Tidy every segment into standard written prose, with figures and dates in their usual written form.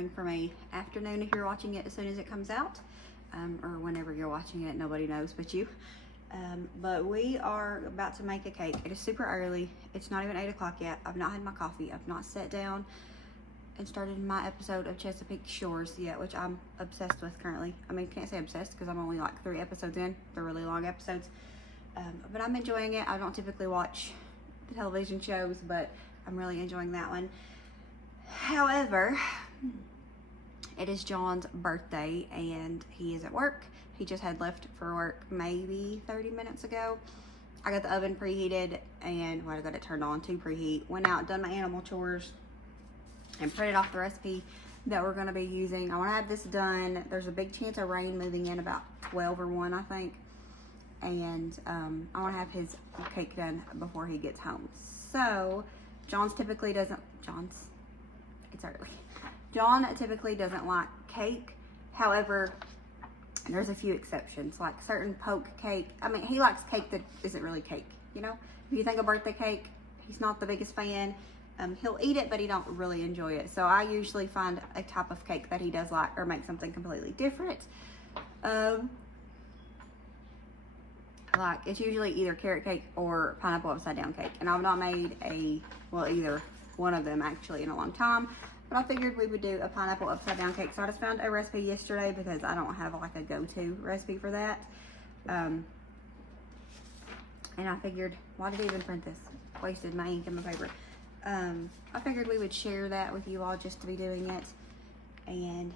morning for me, afternoon if you're watching it as soon as it comes out, or whenever you're watching it. Nobody knows but you. But we are about to make a cake. It is super early. It's not even 8 o'clock yet. I've not had my coffee. I've not sat down and started my episode of Chesapeake Shores yet, which I'm obsessed with currently. I mean, can't say obsessed because I'm only like 3 episodes in. They're really long episodes. But I'm enjoying it. I don't typically watch television shows, but I'm really enjoying that one. However, it is John's birthday and he is at work. He just had left for work maybe 30 minutes ago. I got the oven preheated and I got it turned on to preheat. Went out, done my animal chores, and printed off the recipe that we're gonna be using. I wanna have this done. There's a big chance of rain moving in about 12 or 1, I think. And I wanna have his cake done before he gets home. So, John typically doesn't like cake. However, there's a few exceptions, like certain poke cake. I mean, he likes cake that isn't really cake, you know? If you think of birthday cake, he's not the biggest fan. He'll eat it, but he don't really enjoy it. So I usually find a type of cake that he does like, or make something completely different. Like, it's usually either carrot cake or pineapple upside down cake. And I've not made either one of them actually in a long time. But I figured we would do a pineapple upside down cake. So I just found a recipe yesterday because I don't have like a go-to recipe for that. And I figured, why did I even print this? Wasted my ink and my paper. I figured we would share that with you all just to be doing it. And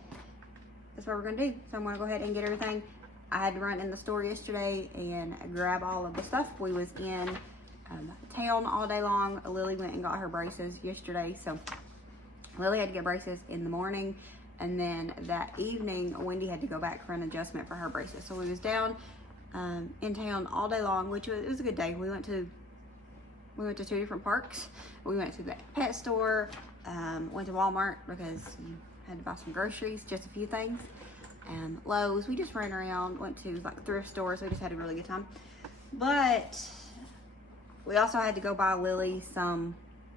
that's what we're gonna do. So I'm gonna go ahead and get everything. I had to run in the store yesterday and grab all of the stuff. We was in town all day long. Lily went and got her braces yesterday. So Lily had to get braces in the morning, and then that evening Wendy had to go back for an adjustment for her braces. So we was down in town all day long, which was a good day. We went to 2 different parks. We went to the pet store, went to Walmart because you had to buy some groceries, just a few things. And Lowe's, we just ran around, went to like thrift stores. We just had a really good time. But we also had to go buy Lily some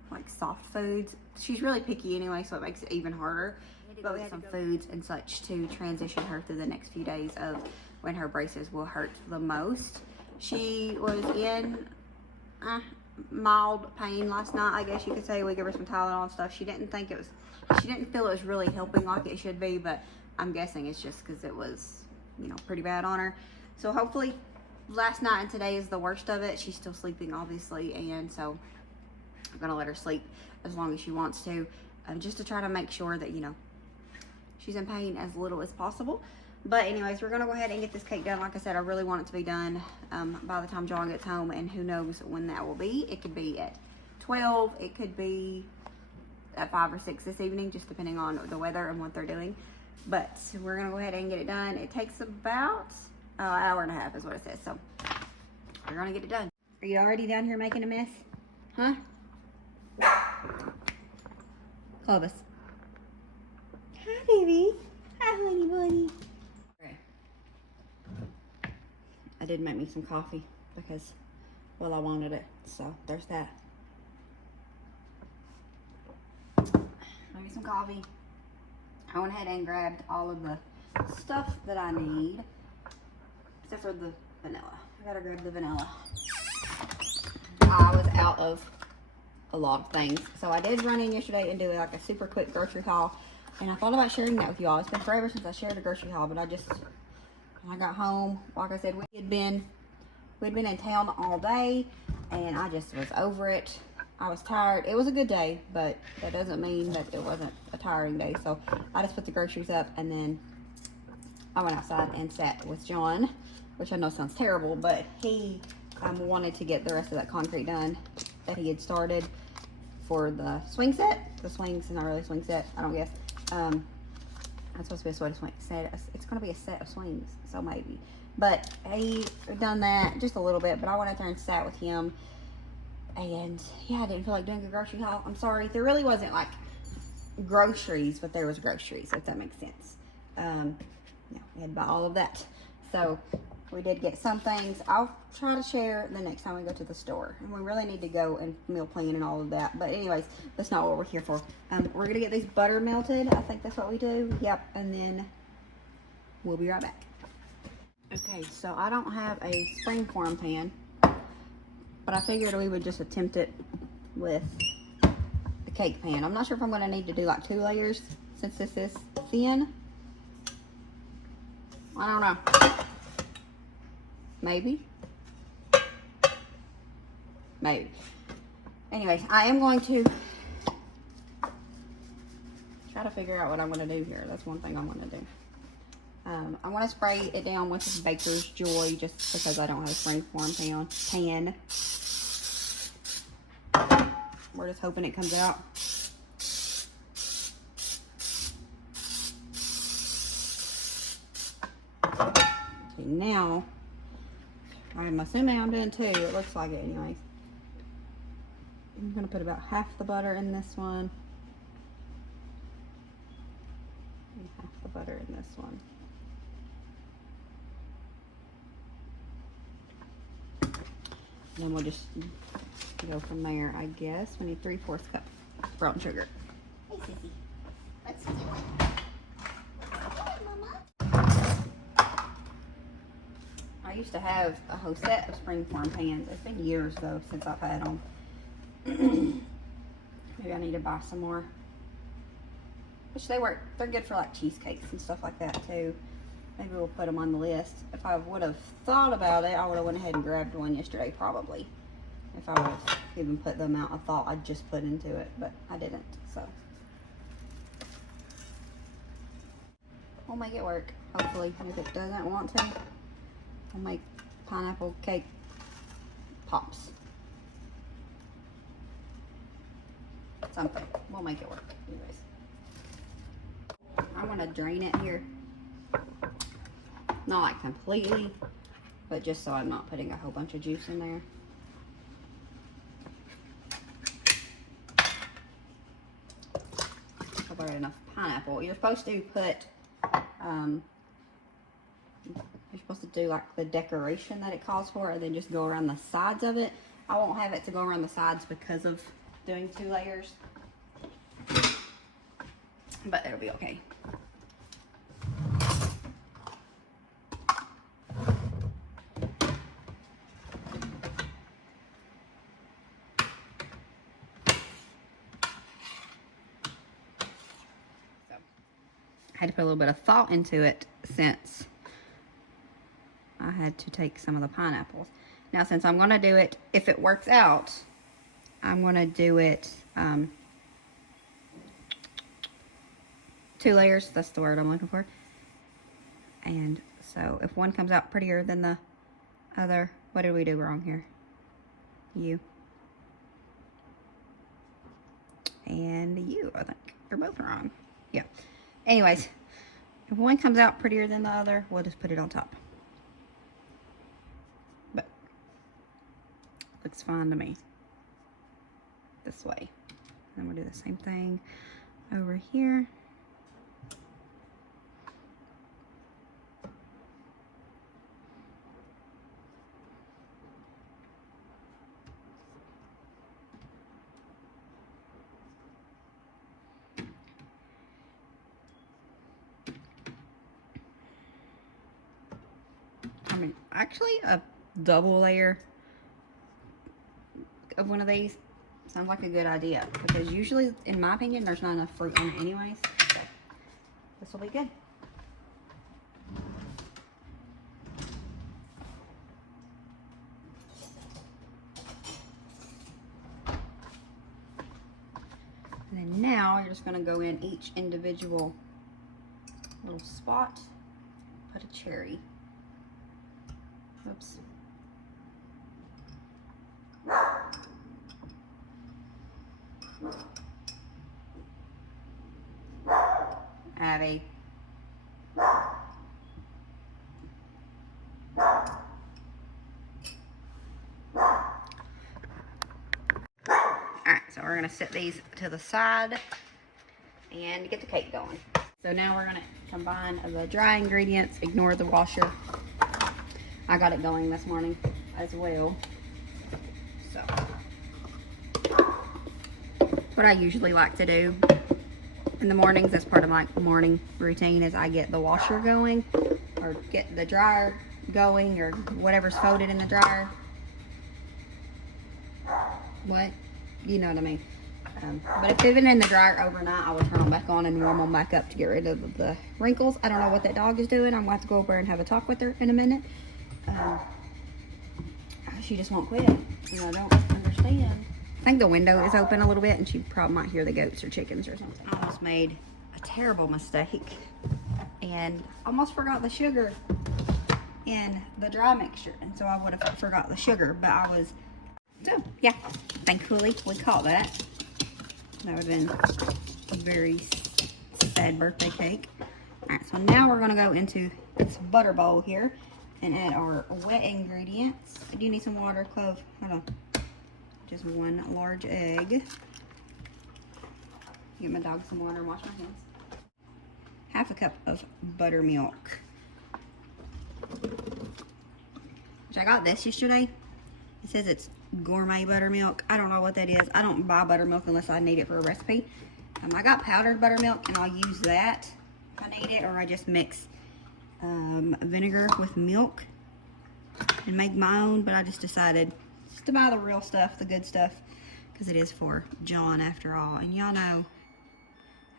like soft foods. She's really picky anyway, so it makes it even harder. But we had some foods and such to transition her through the next few days of when her braces will hurt the most. She was in mild pain last night, I guess you could say. We gave her some Tylenol and stuff. She didn't feel it was really helping like it should be, but I'm guessing it's just because it was, you know, pretty bad on her. So hopefully last night and today is the worst of it. She's still sleeping, obviously, and so I'm gonna let her sleep as long as she wants to, just to try to make sure that, you know, she's in pain as little as possible. But anyways, we're gonna go ahead and get this cake done. Like I said, I really want it to be done by the time John gets home, and who knows when that will be. It could be at 12, it could be at 5 or 6 this evening, just depending on the weather and what they're doing. But we're gonna go ahead and get it done. It takes about an hour and a half is what it says. So we're gonna get it done. Are you already down here making a mess? Huh? Clovis. Hi, baby. Hi, honey bunny. Okay. I did make me some coffee because, well, I wanted it. So there's that. Make me some coffee. I went ahead and grabbed all of the stuff that I need, except for the vanilla. I gotta grab the vanilla. I was out of a lot of things. So I did run in yesterday and do like a super quick grocery haul. And I thought about sharing that with y'all. It's been forever since I shared a grocery haul, but when I got home, like I said, we'd been in town all day and I just was over it. I was tired. It was a good day, but that doesn't mean that it wasn't a tiring day. So I just put the groceries up and then I went outside and sat with John, which I know sounds terrible, but he wanted to get the rest of that concrete done that he had started for the swing set. The swing's not really a swing set, I don't guess. It's supposed to be a swing set. It's going to be a set of swings, so maybe. But he done that just a little bit, but I went out there and sat with him. And yeah, I didn't feel like doing a grocery haul. I'm sorry. There really wasn't like groceries, but there was groceries, if that makes sense. Yeah, we had to buy all of that. So We did get some things. I'll try to share the next time we go to the store. And we really need to go and meal plan and all of that. But anyways, that's not what we're here for. We're going to get these butter melted. I think that's what we do. Yep. And then we'll be right back. Okay, so I don't have a springform pan. But I figured we would just attempt it with the cake pan. I'm not sure if I'm going to need to do like 2 layers since this is thin. I don't know. Maybe. Anyways, I am going to try to figure out what I'm going to do here. That's one thing I'm going to do. I want to spray it down with this Baker's Joy just because I don't have a springform pan. We're just hoping it comes out. Okay, now, I'm assuming I'm doing 2. It looks like it anyways. I'm going to put about half the butter in this one. And half the butter in this one. And then we'll just go from there, I guess. We need 3/4 cup brown sugar. Hey, Sissy. Let's do it. Hi, Mama. I used to have a whole set of springform pans. It's been years though since I've had them. Maybe I need to buy some more. Which they work. They're good for like cheesecakes and stuff like that too. Maybe we'll put them on the list. If I would have thought about it, I would have went ahead and grabbed one yesterday probably. If I would have even put the amount I thought I'd just put into it, but I didn't, so. We'll make it work, hopefully. If it doesn't want to, we'll make pineapple cake pops. Something. We'll make it work, anyways. I want to drain it here. Not like completely, but just so I'm not putting a whole bunch of juice in there. About enough pineapple. You're supposed to put, you're supposed to do like the decoration that it calls for, and then just go around the sides of it. I won't have it to go around the sides because of doing 2 layers, but it'll be okay. I had to put a little bit of thought into it since I had to take some of the pineapples. Now, since I'm going to do it, if it works out, I'm going to do it 2 layers. That's the word I'm looking for. And so if one comes out prettier than the other, what did we do wrong here? You. And you, I think. You're both wrong. Yeah. Anyways, if one comes out prettier than the other, we'll just put it on top. But looks fine to me. This way. Then we'll do the same thing over here. I mean, actually a double layer of one of these sounds like a good idea, because usually, in my opinion, there's not enough fruit on it anyways. So this will be good. And then now you're just going to go in each individual little spot, put a cherry. Oops. Abby. Alright, so we're going to set these to the side and get the cake going. So now we're going to combine the dry ingredients, ignore the washer. I got it going this morning as well. So, what I usually like to do in the mornings, as part of my morning routine, is I get the washer going, or get the dryer going, or whatever's folded in the dryer. What? You know what I mean. But if they've been in the dryer overnight, I will turn them back on and warm them back up to get rid of the wrinkles. I don't know what that dog is doing. I'm going to have to go over and have a talk with her in a minute. She just won't quit. And I don't understand. I think the window is open a little bit and she probably might hear the goats or chickens or something. I almost made a terrible mistake and almost forgot the sugar in the dry mixture. And so I would have forgot the sugar, but so yeah, thankfully we caught that. That would have been a very sad birthday cake. Alright, so now we're going to go into this butter bowl here and add our wet ingredients. I do need some water, Clove. Hold on. Just 1 large egg. Give my dog some water and wash my hands. 1/2 cup of buttermilk. Which I got this yesterday. It says it's gourmet buttermilk. I don't know what that is. I don't buy buttermilk unless I need it for a recipe. I got powdered buttermilk and I'll use that if I need it, or I just mix vinegar with milk and make my own. But I just decided just to buy the real stuff, the good stuff, because it is for John after all, and y'all know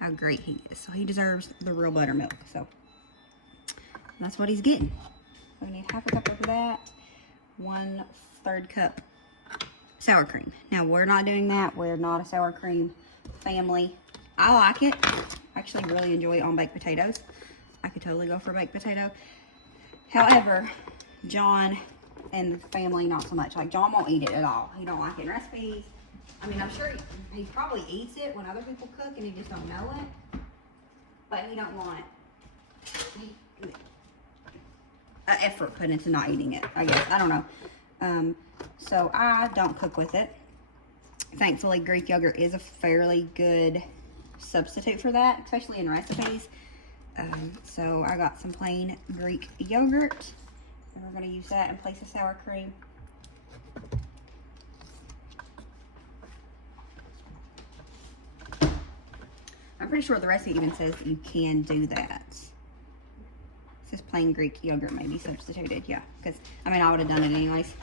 how great he is, so he deserves the real buttermilk. So that's what he's getting. So we need 1/2 cup of that, 1/3 cup sour cream. Now we're not doing that. We're not a sour cream family. I like it. I actually really enjoy it on baked potatoes. I could totally go for a baked potato. However, John and the family not so much. Like, John won't eat it at all. He don't like it in recipes. I mean, I'm sure he probably eats it when other people cook and he just don't know it. But he don't want it. Effort put into not eating it, I guess. I don't know. So I don't cook with it. Thankfully, Greek yogurt is a fairly good substitute for that, especially in recipes. So I got some plain Greek yogurt, and we're going to use that in place of sour cream. I'm pretty sure the recipe even says that you can do that. It says plain Greek yogurt may be substituted, yeah, because I mean I would have done it anyways.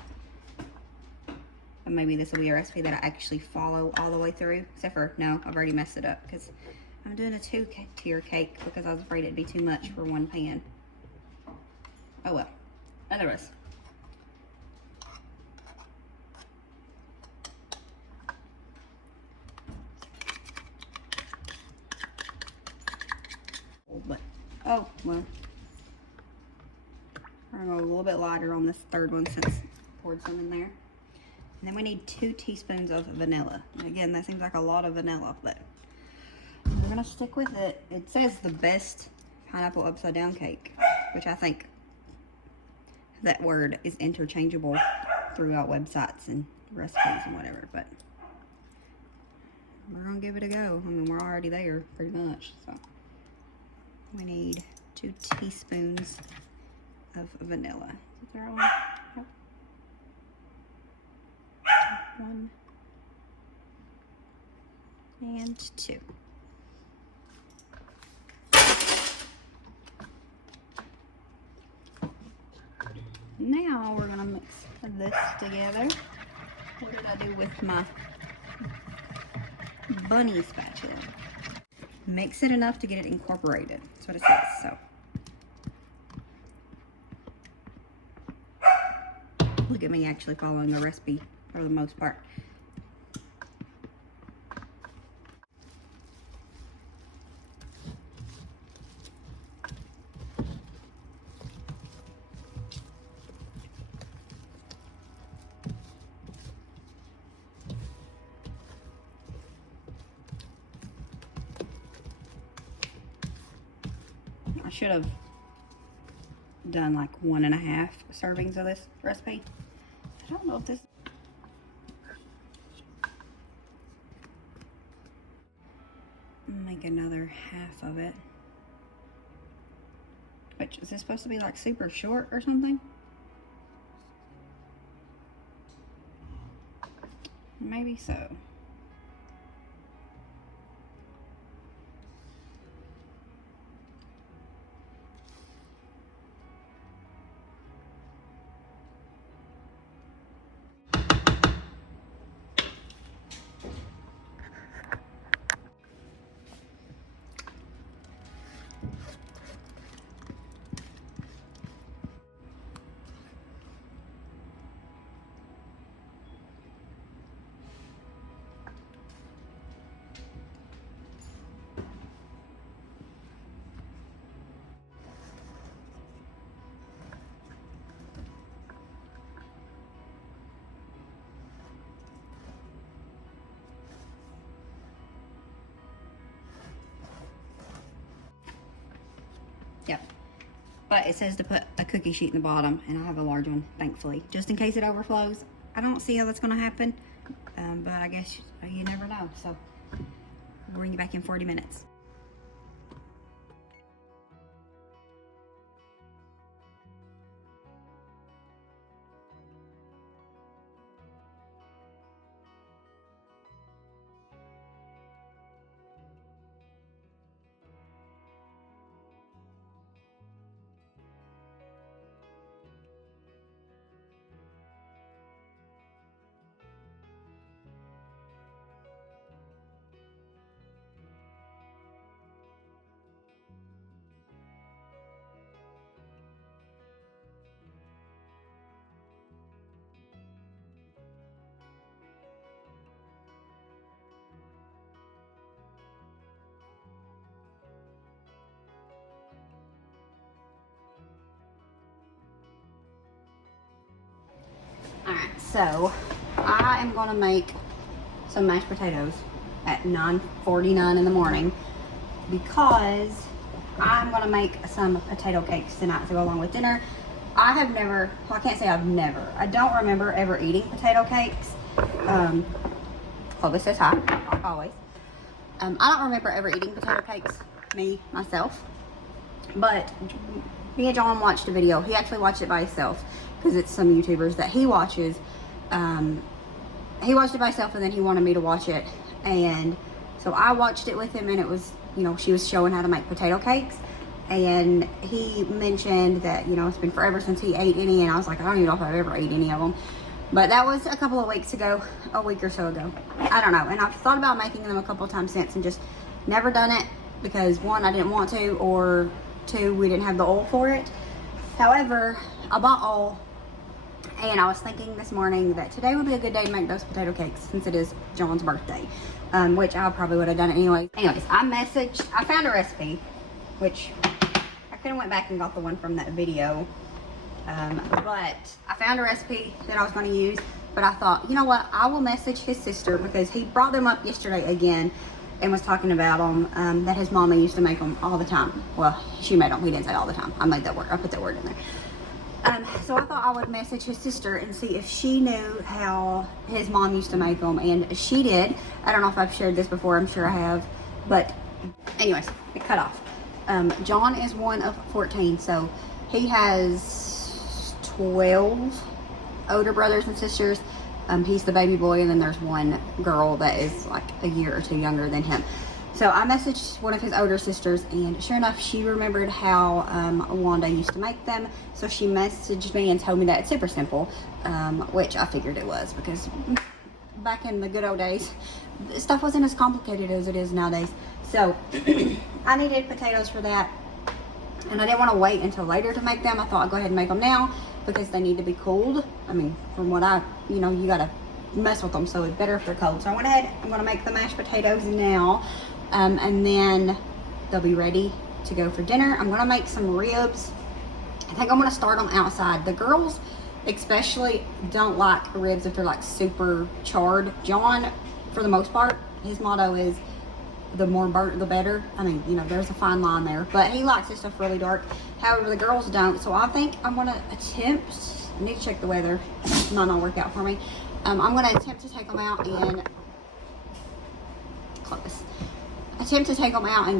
But maybe this will be a recipe that I actually follow all the way through. Except for, no, I've already messed it up because I'm doing a 2-tier cake because I was afraid it'd be too much for one pan. Oh well. Otherwise. But, oh, well. We're going to go a little bit lighter on this third one since I poured some in there. And then we need 2 teaspoons of vanilla. And again, that seems like a lot of vanilla, but we're gonna stick with it. It says the best pineapple upside down cake, which I think that word is interchangeable throughout websites and recipes and whatever, but we're gonna give it a go. I mean, we're already there pretty much, so we need 2 teaspoons of vanilla. Is there one? Yep. 1 and 2. Now we're gonna mix this together. What did I do with my bunny spatula? Mix it enough to get it incorporated. That's what it says. So look at me actually following the recipe for the most part. I should have done like 1.5 servings of this recipe. I don't know if this... Make another half of it. Which, is this supposed to be like super short or something? Maybe so. Yep. But it says to put a cookie sheet in the bottom, and I have a large one, thankfully, just in case it overflows. I don't see how that's going to happen, but I guess you never know. So we'll bring you back in 40 minutes. Alright, so I am going to make some mashed potatoes at 9:49 in the morning because I'm going to make some potato cakes tonight to go along with dinner. I have never, well, I can't say I've never, I don't remember ever eating potato cakes. Clovis says hi, like always. I don't remember ever eating potato cakes, myself. But me and John watched a video. He actually watched it by himself because it's some YouTubers that he watches. He watched it by himself and then he wanted me to watch it. And so I watched it with him, and it was, you know, she was showing how to make potato cakes. And he mentioned that, you know, it's been forever since he ate any, and I was like, I don't even know if I've ever ate any of them. But that was a couple of weeks ago, a week or so ago. I don't know. And I've thought about making them a couple of times since and just never done it because, one, I didn't want to, or two, we didn't have the oil for it. However, I bought oil, and I was thinking this morning that today would be a good day to make those potato cakes since it is John's birthday, which I probably would have done it anyway. Anyways, I found a recipe, which I could have went back and got the one from that video, but I found a recipe that I was going to use, but I thought, you know what, I will message his sister because he brought them up yesterday again and was talking about them, that his mama used to make them all the time. Well, she made them. He didn't say all the time. I made that word. I put that word in there. So I thought I would message his sister and see if she knew how his mom used to make them, and she did. I don't know if I've shared this before. I'm sure I have. But anyways, it cut off. John is one of 14, so he has 12 older brothers and sisters. He's the baby boy, and then there's one girl that is like a year or two younger than him. So I messaged one of his older sisters, and sure enough, she remembered how Wanda used to make them. So she messaged me and told me that it's super simple, which I figured it was, because back in the good old days, stuff wasn't as complicated as it is nowadays. So I needed potatoes for that, and I didn't want to wait until later to make them. I thought I'd go ahead and make them now because they need to be cooled. I mean, from what you gotta mess with them, so it's better if they're cold. So I went ahead, I'm gonna make the mashed potatoes now, and then they'll be ready to go for dinner. I'm gonna make some ribs. I think I'm gonna start them outside. The girls especially don't like ribs if they're like super charred. John, for the most part, his motto is the more burnt the better. I mean, you know, there's a fine line there, but he likes his stuff really dark. However, the girls don't. So I think I'm gonna attempt, I need to check the weather, it might not work out for me. I'm gonna attempt to take them out and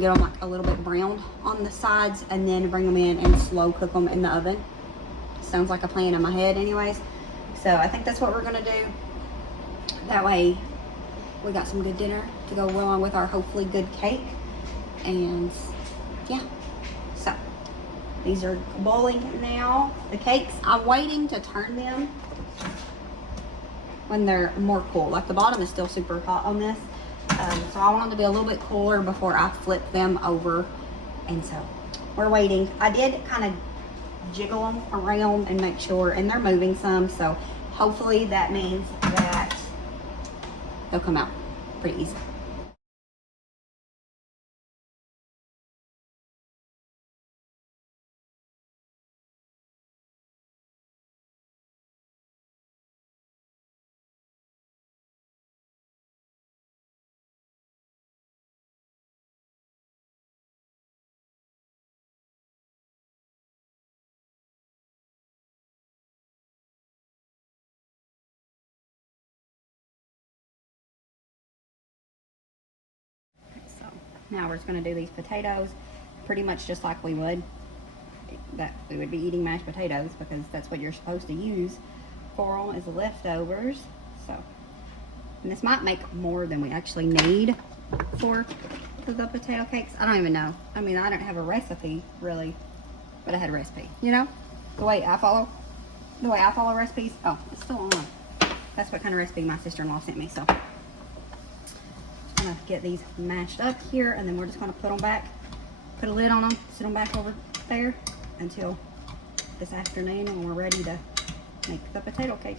get them like a little bit browned on the sides, and then bring them in and slow cook them in the oven. Sounds like a plan in my head anyways. So I think that's what we're gonna do. That way we got some good dinner to go along with our hopefully good cake. And yeah, so these are boiling now. The cakes, I'm waiting to turn them when they're more cool. Like the bottom is still super hot on this. So I want them to be a little bit cooler before I flip them over. And so we're waiting. I did kind of jiggle them around and make sure, and they're moving some. So hopefully that means that they'll come out pretty easy. Now we're just going to do these potatoes pretty much just like we would be eating mashed potatoes, because that's what you're supposed to use for them, is the leftovers. So, and this might make more than we actually need for the potato cakes. I don't even know. I mean, I don't have a recipe really, but I had a recipe. You know, the way I follow recipes. Oh, it's still on. That's what kind of recipe my sister-in-law sent me. So gonna get these mashed up here, and then we're just gonna put them back, put a lid on them, sit them back over there until this afternoon when we're ready to make the potato cake.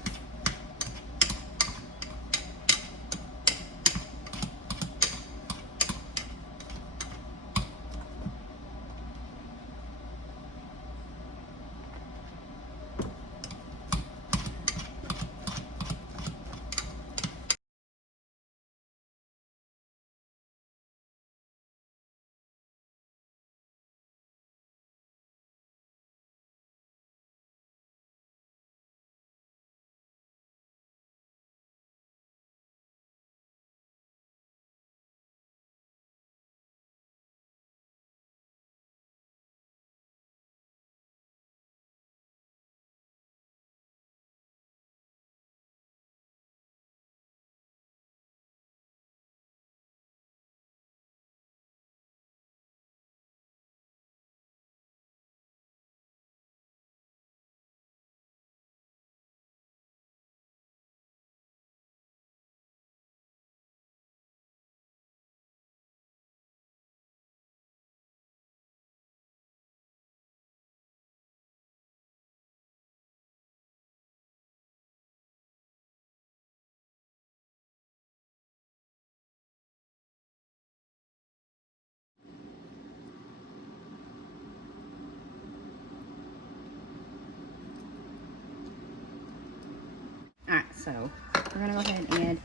Alright, so we're gonna go ahead and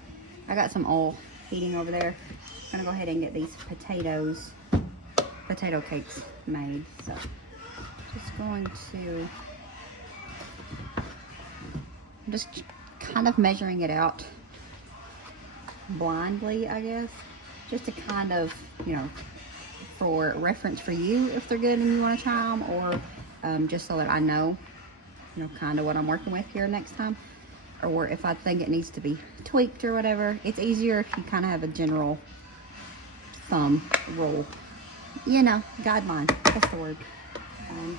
I got some oil heating over there. I'm gonna go ahead and get these potato cakes made. So just going to, I'm just kind of measuring it out blindly, I guess, just to kind of, you know, for reference for you if they're good and you want to try them, or just so that I know, you know, kind of what I'm working with here next time, or if I think it needs to be tweaked or whatever. It's easier if you kind of have a general thumb rule, you know, guideline, that's the word. I'm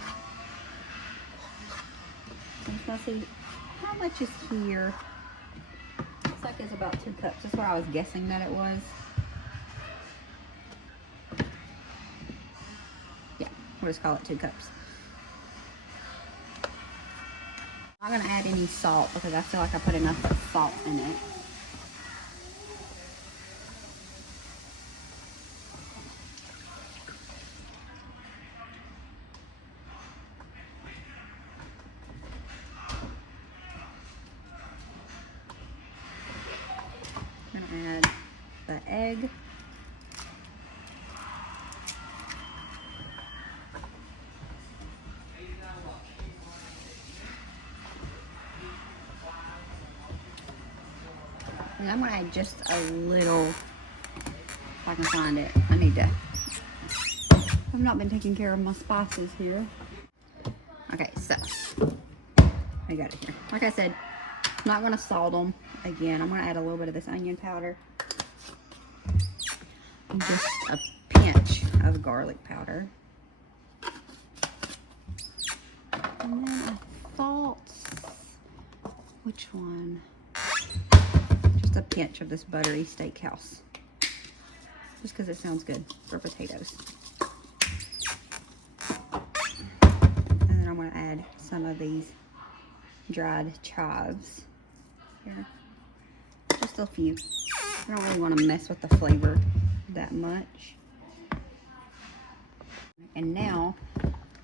just gonna see how much is here. Looks like it's about 2 cups. That's what I was guessing that it was. Yeah, we'll just call it 2 cups. I'm not gonna add any salt because I feel like I put enough salt in it. I'm gonna add the egg. And I'm gonna add just a little, if I can find it. I need to, I've not been taking care of my spices here. Okay, so I got it here. Like I said, I'm not going to salt them again. I'm going to add a little bit of this onion powder. And just a pinch of garlic powder. And then I thought, which one? Just a pinch of this buttery steakhouse. Just because it sounds good for potatoes. And then I'm going to add some of these dried chives here. Just a few. I don't really want to mess with the flavor that much. And now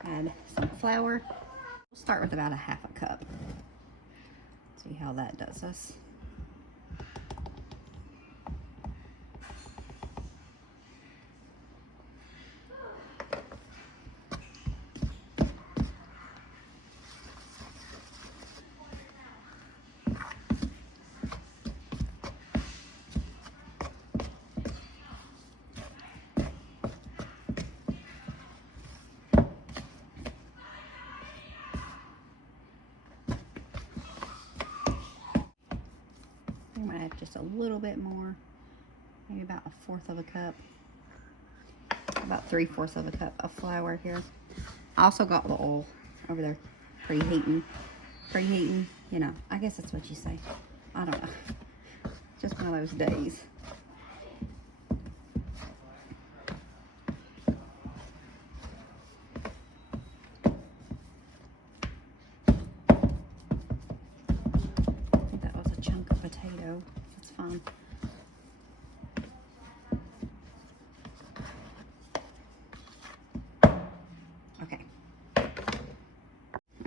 add some flour. We'll start with about a 1/2 cup. See how that does us. I'm gonna add just a little bit more, maybe about 1/4 cup, about 3/4 cup of flour here. I also got the oil over there preheating, you know, I guess that's what you say. I don't know, just one of those days. Potato, that's fine. Okay.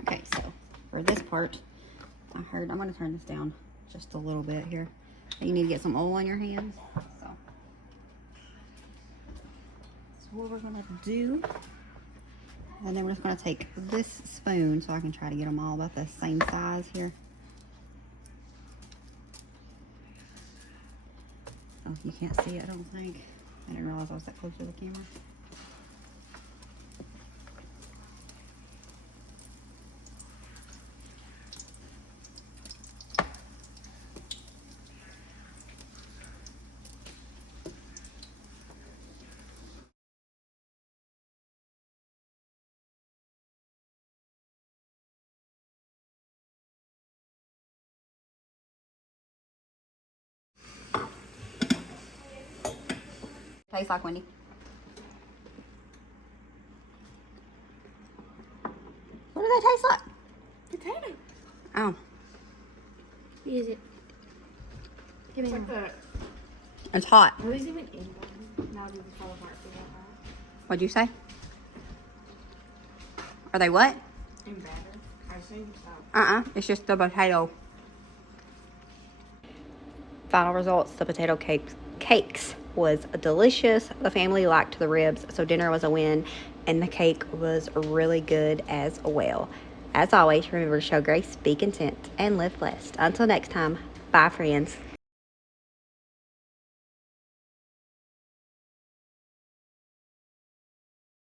Okay, so for this part, I'm going to turn this down just a little bit here. You need to get some oil on your hands. So that's what we're going to do. And then we're just going to take this spoon so I can try to get them all about the same size here. Oh, you can't see it, I don't think. I didn't realize I was that close to the camera. Tastes like, Wendy? What do they taste like? Potato. Oh. Use it. Give me It's like the. It's hot. Are these even in them? Now do they fall apart for that hot? What'd you say? Are they what? In batter? I assume so. It's just the potato. Final results, the potato cakes was delicious. The family liked the ribs, so dinner was a win, and the cake was really good as well. As always, remember to show grace, be content, and live blessed. Until next time, bye friends.